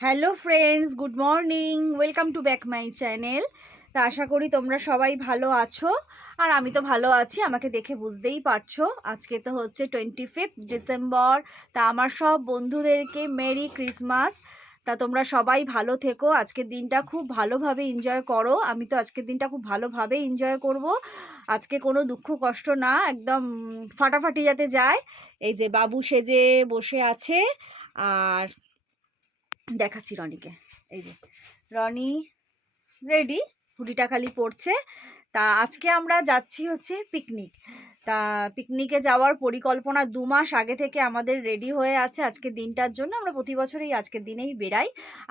Hello friends, good morning. Welcome to back my channel. তা আশা করি তোমরা সবাই ভালো আছো। আর আমি তো ভালো আছি, আমাকে দেখে বুঝতেই পারছ। আজকে তো হচ্ছে টোয়েন্টি ফিফথ ডিসেম্বর তা আমার সব বন্ধুদেরকে মেরি ক্রিসমাস। তা তোমরা সবাই ভালো থেকো। আজকের দিনটা খুব ভালোভাবে এনজয় করো। আমি তো আজকের দিনটা খুব ভালোভাবে এনজয় করব। আজকে কোনো দুঃখ কষ্ট না, একদম ফাটাফাটি যাতে যায়। এই যে বাবু সেজে বসে আছে। আর দেখাচ্ছি রনিকে। এই যে রনি রেডি হুডিটা খালি পড়ছে। তা আজকে আমরা যাচ্ছি হচ্ছে পিকনিক তা পিকনিকে যাওয়ার পরিকল্পনা দু মাস আগে থেকে আমাদের রেডি হয়ে আছে আজকের দিনটার জন্য। আমরা প্রতি বছরই আজকের দিনেই বেরাই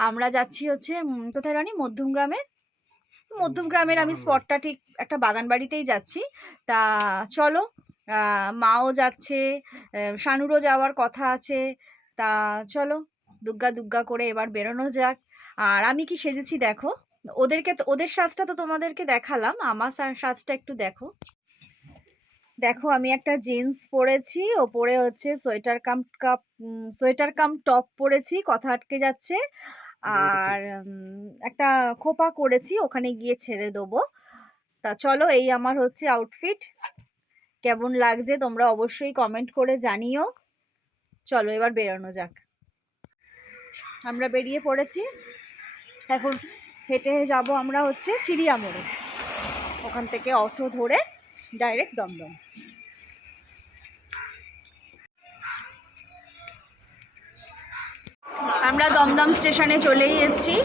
আমরা যাচ্ছি হচ্ছে কোথায় রনি? মধ্যমগ্রামের মধ্যমগ্রামের আমি স্পটটা ঠিক একটা বাগান বাড়িতেই যাচ্ছি। তা চলো মাও যাচ্ছে শানুরও যাওয়ার কথা আছে। তা চলো দুগ্গা দুগ্গা করে এবার বেরোনো যাক। আর আমি কি সেজেছি দেখো? ওদেরকে তো ওদের সাজটা তো তোমাদেরকে দেখালাম আমার সাজটা একটু দেখো। দেখো আমি একটা জিন্স পরেছি ওপরে হচ্ছে sweater cum cup sweater cum top পরেছি কথা আটকে যাচ্ছে। আর একটা খোপা করেছি ওখানে গিয়ে ছেড়ে দেবো। তা চলো এই আমার হচ্ছে আউটফিট কেমন লাগছে তোমরা অবশ্যই কমেন্ট করে জানিও। চলো এবার বেরোনো যাক। আমরা বেরিয়ে পড়েছি। এখন হেঁটে যাব আমরা হচ্ছে চিড়িয়া চিড়িয়ামোড়ে। ওখান থেকে অটো ধরে ডাইরেক্ট দমদম। আমরা দমদম স্টেশনে চলেই এসেছি।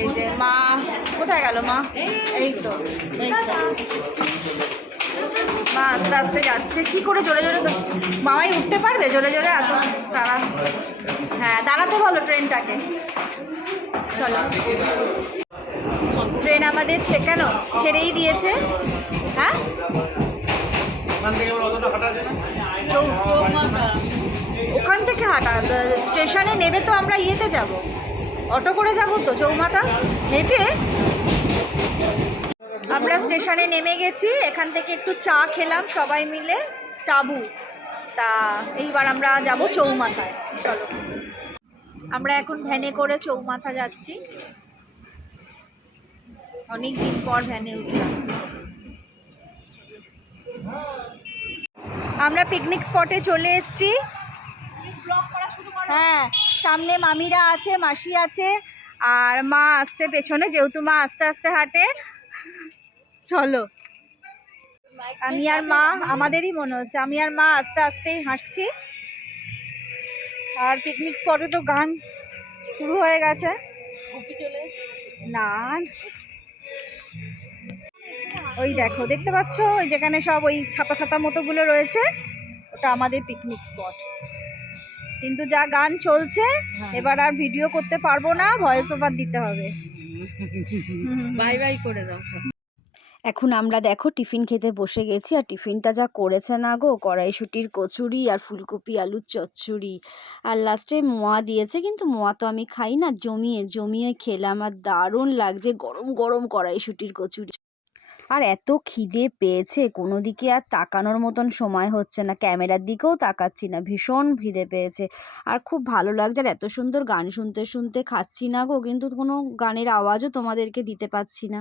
এই যে মা, কোথায় গেল মা? এই তো এই তো। মা আস্তে আস্তে যাচ্ছে। কি করে জোরে জোরে মামাই উঠতে পারবে? জোরে জোরে এত তারা হ্যাঁ দাঁড়াতে বলো ট্রেনটাকে। চলো। ট্রেন আমাদের ছে- কেন ছেড়েই দিয়েছে। হ্যাঁ? ওখান থেকে হাঁটা স্টেশনে নেবে তো আমরা ইয়েতে যাব। অটো করে যাব তো চৌমাথা। হেঁটে আমরা স্টেশনে নেমে গেছি, এখান থেকে একটু চা খেলাম সবাই মিলে। টাবু। তা এইবার আমরা যাব চৌমাথায়। চলো। আমরা এখন ভ্যানে করে চৌমাথা যাচ্ছি। অনেক দিন পর ভ্যানে উঠলাম। আমরা পিকনিক স্পটে চলে এসেছি। হ্যাঁ সামনে মামিরা আছে, মাসি আছে, আর মা আসছে পেছনে, যেহেতু মা আস্তে আস্তে হাঁটে চলো। আমি আর মা আমাদেরই মনে হচ্ছে। আমি আর মা আস্তে আস্তেই হাঁটছি। আর পিকনিক স্পটে তো গান শুরু হয়ে গেছে। না। ওই দেখো দেখতে পাচ্ছ? ওই যেখানে সব ওই ছাতা ছাতা মতোগুলো রয়েছে ওটা আমাদের পিকনিক স্পট কিন্তু যা গান চলছে এবার আর ভিডিও করতে পারব না ভয়েস ওভার দিতে হবে। বাই বাই করে দাও এখন আমরা দেখো টিফিন খেতে বসে গেছি আর টিফিনটা যা করেছে না গো? কড়াইশুটির কচুরি আর ফুলকপি, আলুর চচ্চড়ি। আর লাস্টে মোয়া দিয়েছে, কিন্তু মোয়া তো আমি খাই না, জমিয়ে জমিয়ে খেলাম। আর দারুণ লাগছে, গরম গরম কড়াইশুটির কচুরি। আর এত খিদে পেয়েছে, কোনো দিকে আর তাকানোর মতন সময় হচ্ছে না। ক্যামেরার দিকেও তাকাচ্ছি না, ভীষণ খিদে পেয়েছে। আর খুব ভালো লাগছে, আর এত সুন্দর গান শুনতে শুনতে খাচ্ছি না গো, কিন্তু কোনো গানের আওয়াজও তোমাদেরকে দিতে পাচ্ছি না।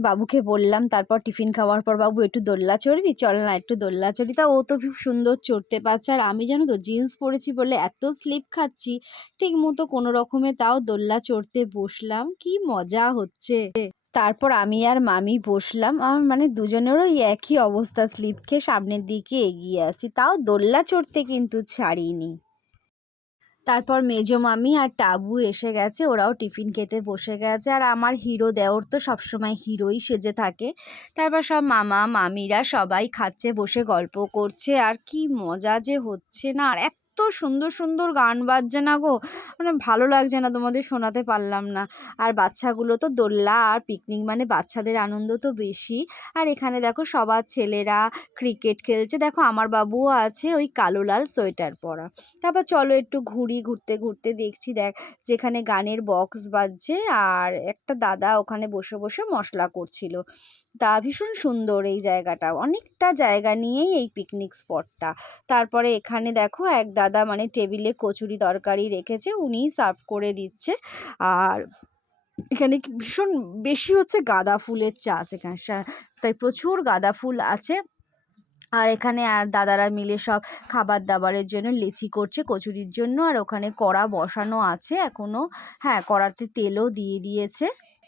বাবুকে বললাম, তারপর টিফিন খাওয়ার পর, বাবু, একটু দোল্লা চড়বি? চল না, একটু দোল্লা চড়ি। তা ও তো খুব সুন্দর চড়তে পারছে। আর আমি জানো তো, জিন্স পরেছি বলে এত স্লিপ খাচ্ছি। ঠিক মতো কোনো রকমে তাও দোল্লা চড়তে বসলাম। কি মজা হচ্ছে। তারপর আমি আর মামি বসলাম। আমার মানে দুজনেরই একই অবস্থা, স্লিপ খেয়ে সামনের দিকে এগিয়ে আসি। তাও দোল্লা চড়তে কিন্তু ছাড়িনি। তারপর মেজো মামি আর টাবু এসে গেছে, ওরাও টিফিন খেতে বসে গেছে। আর আমার হিরো দেওর তো সবসময় হিরোই সেজে থাকে। তারপর সব মামা, মামিরা সবাই খাচ্ছে, বসে গল্প করছে। আর কি মজা যে হচ্ছে না, আর এত সুন্দর সুন্দর গান বাজছে না গো। মানে ভালো লাগছে না তোমাদের শোনাতে পারলাম না। আর বাচ্চাগুলো তো দোল্লা, আর পিকনিক মানে বাচ্চাদের আনন্দ তো বেশি। আর এখানে দেখো সবার ছেলেরা ক্রিকেট খেলছে। দেখো আমার বাবুও আছে ওই কালো লাল সোয়েটার পরা। তারপর চলো একটু ঘুরি, ঘুরতে ঘুরতে দেখছি দেখ যেখানে গানের বক্স বাজছে আর একটা দাদা ওখানে বসে বসে মশলা করছিল। তা ভীষণ সুন্দর এই জায়গাটা। অনেকটা জায়গা নিয়েই এই পিকনিক স্পটটা তারপরে এখানে দেখো এক দাদা দাদা মানে টেবিলে কচুরি তরকারি রেখেছে, উনিই সার্ভ করে দিচ্ছে। আর এখানে ভীষণ বেশি হচ্ছে গাঁদা ফুলের চাষ এখানে তাই প্রচুর গাঁদা ফুল আছে। আর এখানে আর দাদারা মিলে সব খাবার দাবারের জন্য লেচি করছে কচুরির জন্য, আর ওখানে কড়া বসানো আছে এখনও হ্যাঁ কড়াতে তেলও দিয়ে দিয়েছে।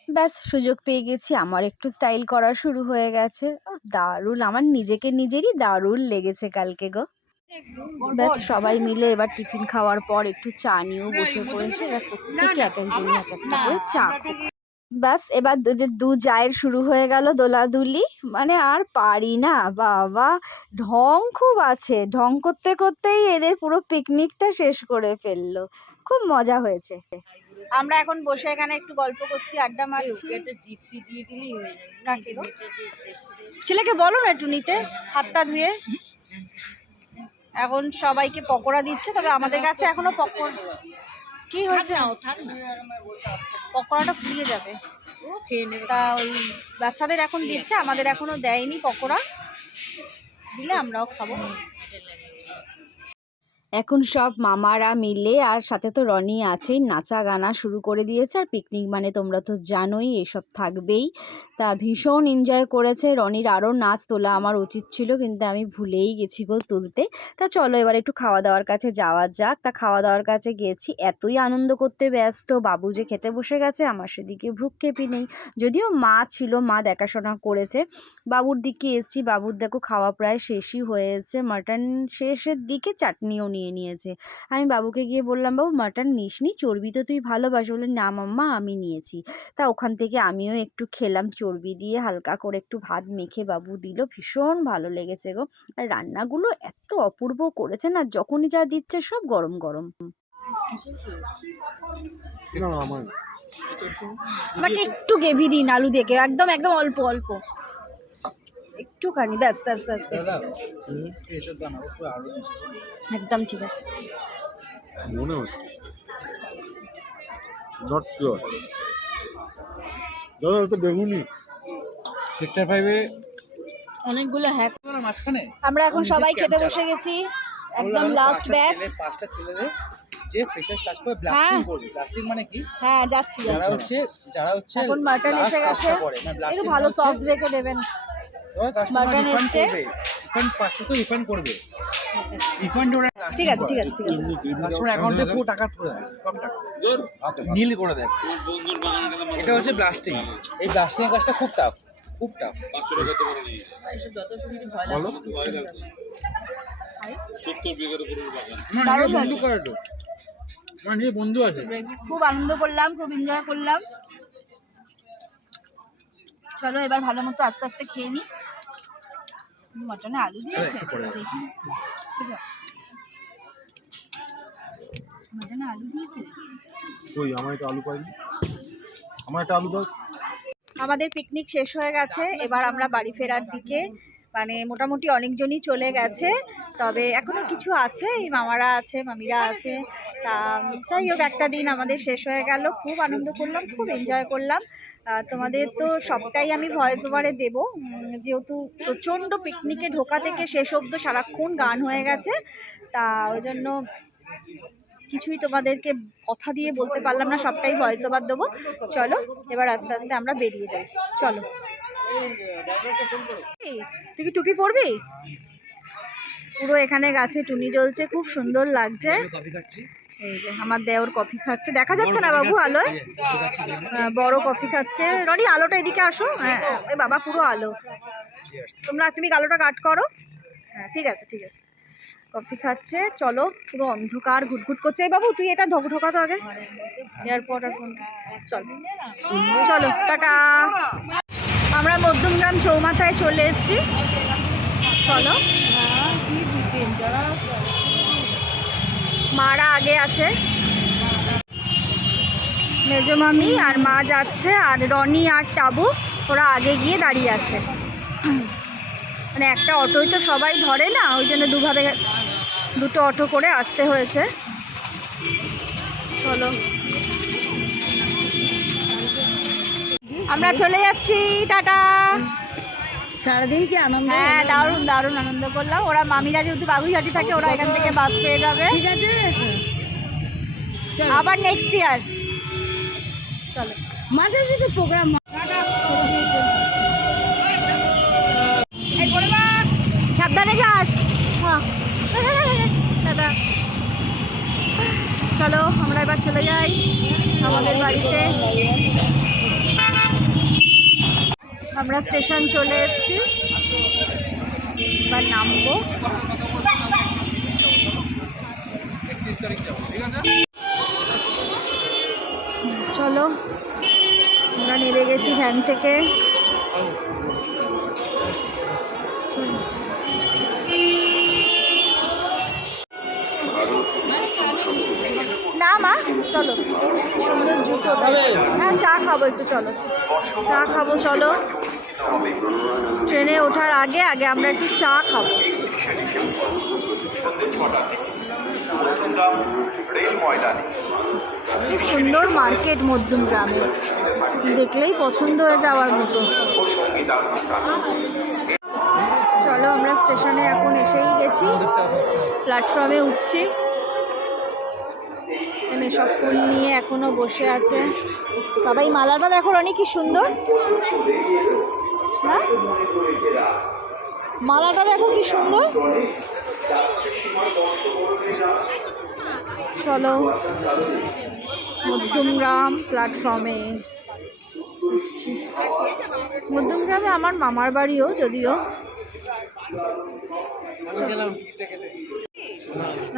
ব্যাস, সুযোগ পেয়ে গেছি। আমার একটু স্টাইল করা শুরু হয়ে গেছে। দারুণ, আমার নিজেকে নিজেরই দারুণ লেগেছে কালকে গো। ব্যাস সবাই মিলে এবার টিফিন খাওয়ার পর একটু চা নিয়েও বসে পড়েছে। এবার প্রত্যেকে এক একজনই এক একটা করে চা। ব্যাস এবার দু জায়ের শুরু হয়ে গেল দোলাদুলি। মানে আর পারি না বাবা। ঢং খুব আছে। ঢং করতে করতেই এদের পুরো পিকনিকটা শেষ করে ফেলল। খুব মজা হয়েছে। আমরা এখন বসে এখানে একটু গল্প করছি আড্ডা মারছি? ছেলেকে বলো না একটু নিতে হাতটা ধুয়ে। এখন সবাইকে পকোড়া দিচ্ছে তবে আমাদের কাছে এখনও পকোড়া কি হয়েছে? না থাক না। পকোড়াটা ফুরিয়ে যাবে। ও খেয়ে নেবে। তা ওই বাচ্চাদের এখন দিচ্ছে আমাদের এখনও দেয়নি পকোড়া। দিলে আমরাও খাব। এখন সব মামারা মিলে আর সাথে তো রনি আছেই নাচা গানা শুরু করে দিয়েছে আর পিকনিক মানে তোমরা তো জানোই এসব থাকবেই। তা ভীষণ এনজয় করেছে, রনির আরও নাচ তোলা আমার উচিত ছিল কিন্তু আমি ভুলেই গেছি গো তুলতে। তা চলো এবার একটু খাওয়া দাওয়ার কাছে যাওয়া যাক। তা খাওয়া দাওয়ার কাছে গেছি, এতই আনন্দ করতে ব্যস্ত, বাবু যে খেতে বসে গেছে, আমার সেদিকে ভ্রুক্ষেপই নেই। যদিও মা ছিল, মা দেখাশোনা করেছে, বাবুর দিকে এসছি, বাবুর দেখো খাওয়া প্রায় শেষই হয়েছে, মাটন শেষের দিকে চাটনিও নিয়ে নিয়েছে। আমি বাবুকে গিয়ে বললাম বাবু মাটন নিস নি চর্বি তো তুই ভালোবাসি বললেন না মাম্মা আমি নিয়েছি। তা ওখান থেকে আমিও একটু খেলাম চর্বি দিয়ে হালকা করে একটু ভাত মেখে বাবু দিল। ভীষণ ভালো লেগেছে গো। আর রান্নাগুলো এত অপূর্ব করেছে না যখনই যা দিচ্ছে সব গরম গরম। আমাকে একটু গেভি দিন আলু দেখে। একদম একদম অল্প অল্প। একটুখানি ব্যাস ব্যাস ব্যাস ব্যাস ব্যাস। এসব বানাবো পুরো আরও একদম ঠিক আছে। মনে হচ্ছে। নট শিওর দাদা তো বেগুনি সেক্টর ফাইভে অনেকগুলো হ্যাক মাঝখানে? আমরা এখন সবাই খেতে বসে গেছি। একদম লাস্ট ব্যাচ পাঁচটা ছেলেদের যে ফ্রেশার কাজ করে হ্যাঁ। ব্লাস্টিং করবে। ব্লাস্টিং মানে কি? হ্যাঁ যাচ্ছি যারা হচ্ছে যারা হচ্ছে এখন মাটন এসে গেছে। মানে একটু ভালো সফট দেখে দেবেন। এসছে। পাচ্ছে তো refund করবে। ওরা ঠিক আছে ঠিক আছে ঠিক আছে। customer account পুরো টাকা তুলে দেয়, সব টাকা। নীল করে দেয়। এটা হচ্ছে ব্লাস্টিং এই ব্লাস্টিং কাজটা খুব টাফ খুব টাফ বলো। বন্ধু আছে। খুব আনন্দ করলাম খুব এনজয় করলাম। চলো এবার ভালো মতো আস্তে আস্তে খেয়ে নিই মটনে আলু দিয়েছে? দেখি। মটনে আলু দিয়েছে? ওই আমার একটা আলু পাইনি। আমার একটা আলু দাও। আমাদের পিকনিক শেষ হয়ে গেছে। এবার আমরা বাড়ি ফেরার দিকে মানে মোটামুটি অনেকজনই চলে গেছে। তবে এখনও কিছু আছে, এই মামারা আছে, মামিরা আছে। তা যাই হোক, একটা দিন আমাদের শেষ হয়ে গেল। খুব আনন্দ করলাম, খুব এনজয় করলাম। তোমাদের তো সবটাই আমি ভয়েস ওভারে দেবো। যেহেতু প্রচণ্ড পিকনিকে ঢোকা থেকে শেষ অব্দ সারাক্ষণ গান হয়ে গেছে। তা, ওই জন্য কিছুই তোমাদেরকে কথা দিয়ে বলতে পারলাম না, সবটাই ভয়েস ওভার দেবো। চলো, এবার আস্তে আস্তে আমরা বেরিয়ে যাই। চলো। তুই কি টুপি পরবি? পুরো এখানে গাছে টুনি জ্বলছে খুব সুন্দর লাগছে। এই যে আমার দেওর কফি খাচ্ছে। দেখা যাচ্ছে না বাবু আলোয়? হ্যাঁ, বড় কফি খাচ্ছে। রনি আলোটা এদিকে আসো। হ্যাঁ ওই বাবা পুরো আলো। তোমরা তুমি আলোটা কাট করো। হ্যাঁ ঠিক আছে ঠিক আছে। কফি খাচ্ছে। চলো পুরো অন্ধকার ঘুটঘুট করছে। এই বাবু তুই এটা ঢক ঢোকা তো আগে। এয়ারপোর্ট আর ফোন চলো। চলো টাটা। আমরা মধ্যমগ্রাম চৌমাথায় চলে এসছি। চলো। মারা আগে আছে। মেজো মামি আর মা যাচ্ছে আর রনি আর টাবু, ওরা আগে গিয়ে দাঁড়িয়ে আছে। মানে একটা অটোই তো সবাই ধরে না, ওই জন্য দুভাবে দুটো অটো করে আসতে হয়েছে। চলো। আমরা চলে যাচ্ছি টাটা। সারাদিন কি আনন্দ হ্যাঁ দারুণ দারুণ আনন্দ করলাম। ওরা মামিরা যেহেতু বাগুইহাটি থাকে ওরা এখান থেকে বাস পেয়ে যাবে। ঠিক আছে। আবার নেক্সট ইয়ার চলো। মাঝে যদি প্রোগ্রাম সাবধানে যাস। হ্যাঁ। দাদা চলো আমরা এবার চলে যাই আমাদের বাড়িতে। আমরা স্টেশন চলে এসেছি। এবার নামবো। চলো, আমরা নেমে গেছি ভ্যান থেকে। না মা, চলো। সুন্দর জুতো হ্যাঁ চা খাব একটু, চলো। চা খাব, চলো। ট্রেনে ওঠার আগে আগে আমরা একটু চা খাব। সুন্দর মার্কেট মধ্যম গ্রামে দেখলেই পছন্দ হয়ে যাওয়ার মতো। চলো, আমরা স্টেশনে এখন এসেই গেছি। প্ল্যাটফর্মে উঠছি। এখানে সব ফুল নিয়ে এখনও বসে আছে। বাবা, এই মালাটা দেখো, রানি, কি সুন্দর। না? মালাটা দেখো কি সুন্দর। চলো, মধ্যমগ্রাম প্ল্যাটফর্মে মধ্যমগ্রামে আমার মামার বাড়িও যদিও।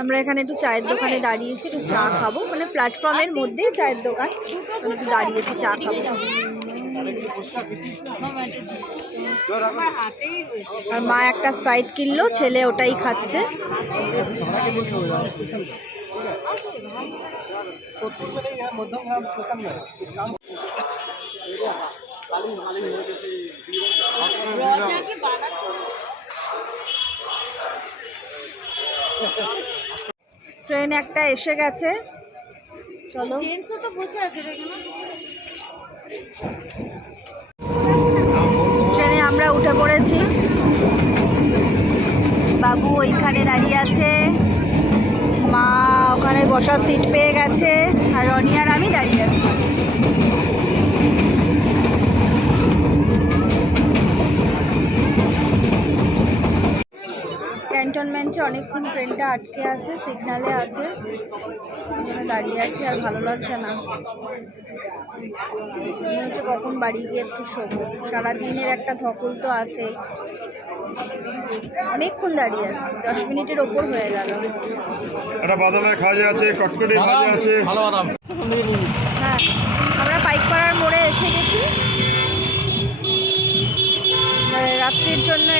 আমরা এখানে একটু চায়ের দোকানে দাঁড়িয়েছি, একটু চা খাব। মানে প্ল্যাটফর্মের মধ্যেই চায়ের দোকান। একটু দাঁড়িয়েছি চা খাব। আর মা একটা স্প্রাইট কিনলো, ছেলে ওটাই খাচ্ছে। ট্রেন একটা এসে গেছে। চলো। তো বসে আছে আমরা উঠে পড়েছি। বাবু ওইখানে দাঁড়িয়ে আছে। মা ওখানে বসার সিট পেয়ে গেছে। আর রনি আর আমি দাঁড়িয়ে আছি। ক্যান্টনমেন্টে অনেকক্ষণ ট্রেনটা আটকে আছে সিগনালে আছে। দাঁড়িয়ে আছি আর ভালো লাগছে না। মনে হচ্ছে কখন বাড়ি গিয়ে একটু শোবো। সারাদিনের একটা ধকল তো আছে অনেকক্ষণ দাঁড়িয়ে আছে দশ মিনিটের ওপর হয়ে গেল। একটা বাদামের খাজা আছে কটকটি ভাজা আছে। ভালো বাদাম। হ্যাঁ আমরা পাইকপাড়ার মোড়ে এসে গেছি।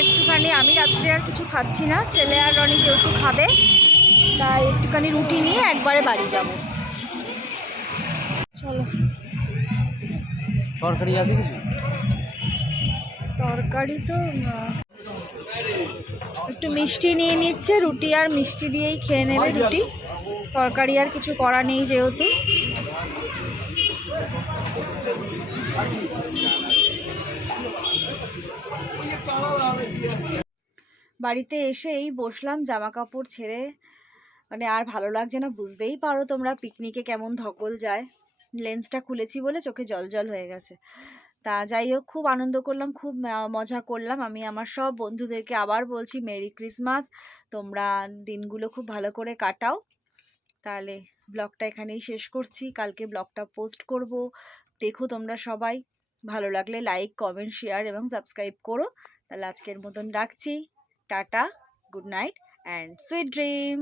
একটুখানি আমি রাত্রে আর কিছু খাচ্ছি না ছেলে আর রনি যেহেতু খাবে। তাই একটুখানি রুটি নিয়ে একবারে বাড়ি যাব। চলো। তরকারি আছে কিছু? তরকারি তো একটু মিষ্টি নিয়ে নিচ্ছে রুটি আর মিষ্টি দিয়েই খেয়ে নেবে রুটি। তরকারি আর কিছু করা নেই যেহেতু। বাড়িতে এসেই বসলাম জামা কাপড় ছেড়ে। মানে আর ভালো লাগছে না, বুঝতেই পারো তোমরা পিকনিকে কেমন ধকল যায়। লেন্সটা খুলেছি বলে চোখে জল জল হয়ে গেছে। তা যাই হোক, খুব আনন্দ করলাম, খুব মজা করলাম। আমি আমার সব বন্ধুদেরকে আবার বলছি, মেরি ক্রিসমাস, তোমরা দিনগুলো খুব ভালো করে কাটাও। তাহলে ব্লগটা এখানেই শেষ করছি। কালকে ব্লগটা পোস্ট করব। দেখো তোমরা সবাই। ভালো লাগলে লাইক, কমেন্ট, শেয়ার এবং সাবস্ক্রাইব করো। তাহলে আজকের মতন রাখছি। Tata good night and sweet dream.